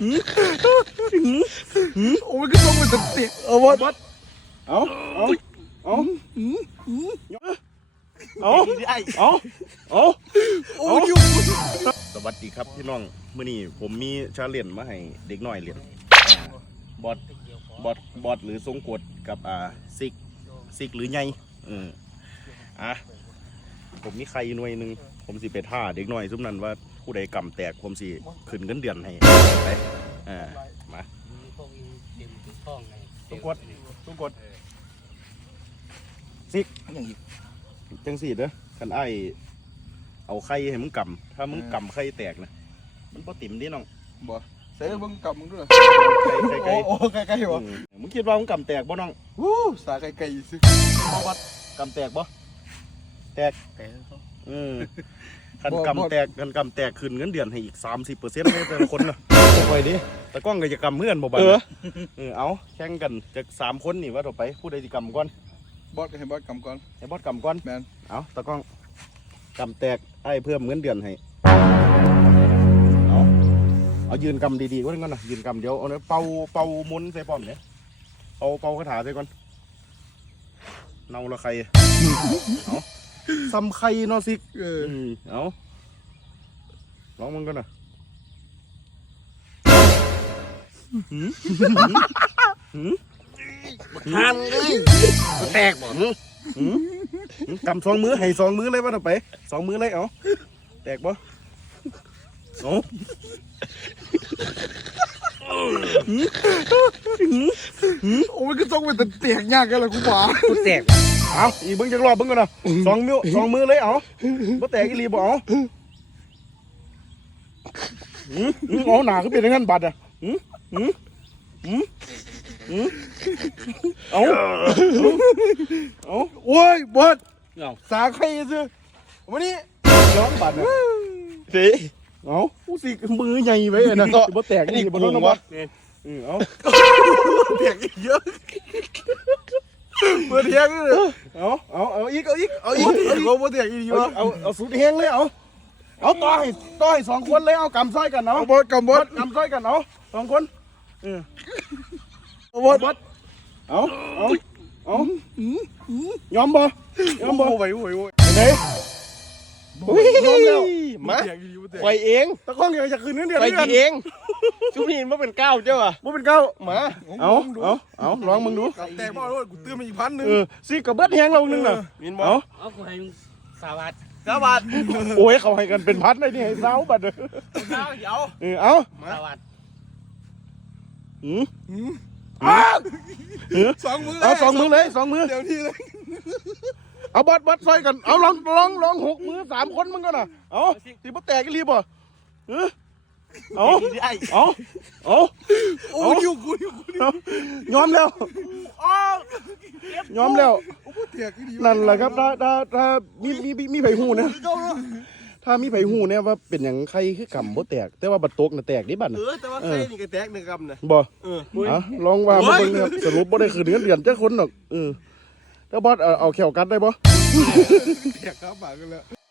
โอ้ยก็ต้องเป็นเตียงเอาบอสเอาเอาเอาเอาเอาเอาโอ้ยอยู่สวัสดีครับพี่น้องมื้อนี้ผมมีชาเลนจ์มาให้เด็กน้อยเรียนอ่าบอสบอสบอสหรือทรงกดกับอ่าซิกซิกหรือไงเอออะผมมีใครหน่วยหนึ่ง ผมสิไปท่าเด็กน้อยซุมนั้นว่าผู้ใดกำแตกผมสิขึ้นเงินเดือนให้ไปอ่ามาทรงกดทรงกดซิกอย่างอีกจังสี่เด้อคันไอ้ายเอาไข่ให้มึงกำถ้ามึงกำไข่แตกนะมันบ่ติ่มดิน้องบ่ใส่เบิ่งกลับมึงด้วยไข่ไข่โอ้ไก่โอ้ไกลๆบ่อืมมึงคิดว่ามึงกำแตกบ่น้องวู้สาไกลๆสิบ่วัดกำแตกบ่แตก อืมคันกำแตกคันกำแตกขึ้นเงินเดือนให้อีก 30%เลยแต่ละคนน่ะไปดิแต่กล้องก็จะกำเมื่อนบ่บัดเออเออเอาแข่งกันจากสามคนนี่ว่าต่อไปผู้ใดสิกำก่อนบอสก็ให้บอสกำก่อนให้บอสกำก่อนแมนเอาตะกล้องกำแตกไอ้เพิ่มเงินเดือนให้เอาเอายืนกำดีๆก็ได้ก่อนนะยืนกำเดี๋ยวเอาเนื้อเป่าเป่ามุนใส่ป้อมเนี่ยเอาเป่าคาถาใส่ก่อนเนาละใครเอา ซ้ำใครเนาะสิเอออืมเอาลองมึงก่อนนะหืมหืมทานเลยแตกบ่หืมหืมหืมกำสองมือให้สองมือเลยว่าต่อไปสองมือเลยเอาแตกบ่เอาโอ้ยก็ต้องเป็นเตียงยากกันละกูหวากูแตก เอาอีกเบิ้งจักรอบเบิ้งก่อนนะสองมือสองมือเลยเอาบ่แตกอีหลีบ่เอาหืมหืมเอาหนาขึ้นเป็นอย่างนั้นบัดอะหืมหืมหืมหืมเอาเอาโอ้ยบอสเงาสาใครซื้อวันนี้ร้องบัดอะสิเอาผู้สิมือใหญ่ไว้อะนะบ่แตกอีหลีบ่โดนนะบ่เออเอาเตียงอีกเยอะ เมื่อเทียงเอาเอาเอาอีกเอาอีกเอาอีกเอาเอาอีอีกกเทียงอีกเยเอาเอาเอาสุดแห้งเลยเอาเอาต่อให้ต่อให้สองคนเลยเอากำซ้อยกันเอาเอาบอสกำบอสกำซ้อยกันเอาสองคนเออบอสบดเอาเอาเอายอมบ่ยอมบ่โอ้ยโอ้ยโอ้ยไหนยอมแล้วมาไวเองตะก้องอยังจะคืนเงินเดือนไวเดือนกี่เอง ชุบนี่มันเป็นก้าวเจ้าอะบ่เป็นเก้ามาเอาเอาเอาลองมึงดูกับแตกบ่ด้วยกูตื้อมาอีกพันหนึ่งเออสิกับเบิดแห้งเรานึงน่ะมินบอเอาเอากูให้สาบาทสาบาทโอ้ยเขาให้กันเป็นพันเลยนี่ให้สาวบัดเด้อเอาเดี๋ยวเออเอาสาบาทหืมสองมือเอาสองมือเลยสองมือเดี๋ยวนี้เลยเอาบอดบอดซอยกัน เอาลองลองลองหกมือสามคนมึงก็น่ะ เอาสิบ่แตกอีหลีบ่เออ เอาเอาเอาโอ้ยอยู่กูอยู่กูเอายอมแล้วยอมแล้วโอ้ยเถียงดีนั่นแหละครับถ้าถ้าถ้ามีมีมีมีไผหูเนี่ยถ้ามีไผหูเนี่ยว่าเป็นอย่างใครคือกำบ่แตก แต่ว่าบัดตกน่ะแตกดิบัดเอน่ะอแต่ว่าใครนี่ก็แตกหนึ่งคำนะบ่เอออะลองว่ามาเบิ่งนะครับสรุปบ่ได้คืนเงินเดือนจักคนดอกเออแต่บอสเอาเอาแขวกัดได้บ่เถียงครับปากกันแล้ว